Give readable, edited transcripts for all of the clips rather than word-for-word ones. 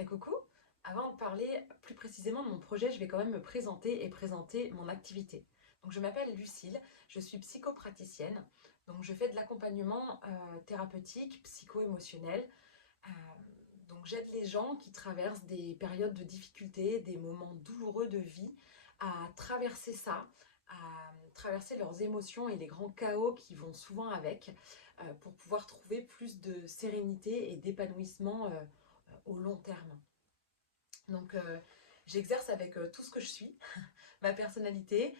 Et coucou, avant de parler plus précisément de mon projet, je vais quand même me présenter et présenter mon activité. Donc je m'appelle Lucille, je suis psychopraticienne, donc je fais de l'accompagnement thérapeutique, psycho-émotionnel. Euh, donc j'aide les gens qui traversent des périodes de difficulté, des moments douloureux de vie, à traverser ça, à traverser leurs émotions et les grands chaos qui vont souvent avec, pour pouvoir trouver plus de sérénité et d'épanouissement au long terme. Donc j'exerce avec tout ce que je suis, ma personnalité,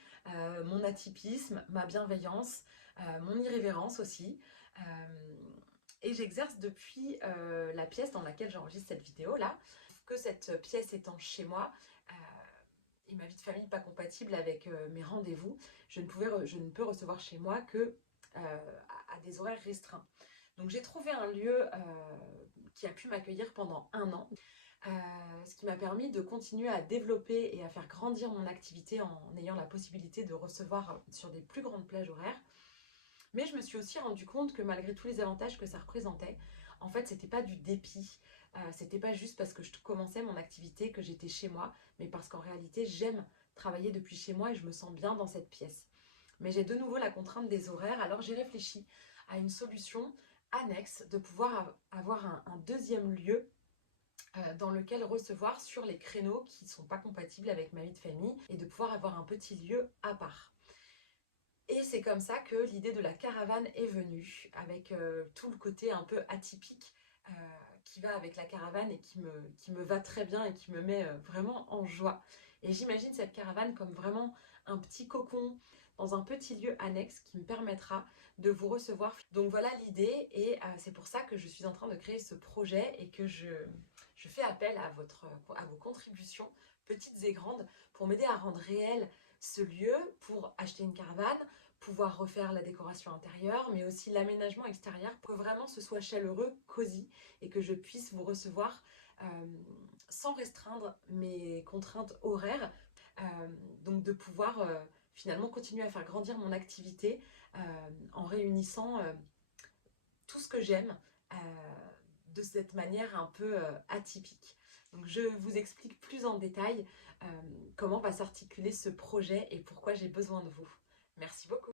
mon atypisme, ma bienveillance, mon irrévérence aussi. Euh, et j'exerce depuis la pièce dans laquelle j'enregistre cette vidéo là. Que cette pièce étant chez moi, et ma vie de famille pas compatible avec mes rendez-vous, je ne peux recevoir chez moi que à des horaires restreints. Donc j'ai trouvé un lieu qui a pu m'accueillir pendant un an, ce qui m'a permis de continuer à développer et à faire grandir mon activité en ayant la possibilité de recevoir sur des plus grandes plages horaires. Mais je me suis aussi rendu compte que malgré tous les avantages que ça représentait, en fait, c'était pas du dépit. C'était pas juste parce que je commençais mon activité que j'étais chez moi, mais parce qu'en réalité, j'aime travailler depuis chez moi et je me sens bien dans cette pièce. Mais j'ai de nouveau la contrainte des horaires, alors j'ai réfléchi à une solution annexe de pouvoir avoir un deuxième lieu dans lequel recevoir sur les créneaux qui ne sont pas compatibles avec ma vie de famille et de pouvoir avoir un petit lieu à part. Et c'est comme ça que l'idée de la caravane est venue, avec tout le côté un peu atypique euh, qui va avec la caravane et qui me va très bien et qui me met vraiment en joie. Et j'imagine cette caravane comme vraiment un petit cocon dans un petit lieu annexe qui me permettra de vous recevoir. Donc voilà l'idée et c'est pour ça que je suis en train de créer ce projet et que je fais appel à vos contributions, petites et grandes, pour m'aider à rendre réel ce lieu, pour acheter une caravane, pouvoir refaire la décoration intérieure, mais aussi l'aménagement extérieur pour que vraiment ce soit chaleureux, cosy et que je puisse vous recevoir sans restreindre mes contraintes horaires. Donc de pouvoir finalement continuer à faire grandir mon activité en réunissant tout ce que j'aime de cette manière un peu atypique. Donc je vous explique plus en détail comment va s'articuler ce projet et pourquoi j'ai besoin de vous. Merci beaucoup.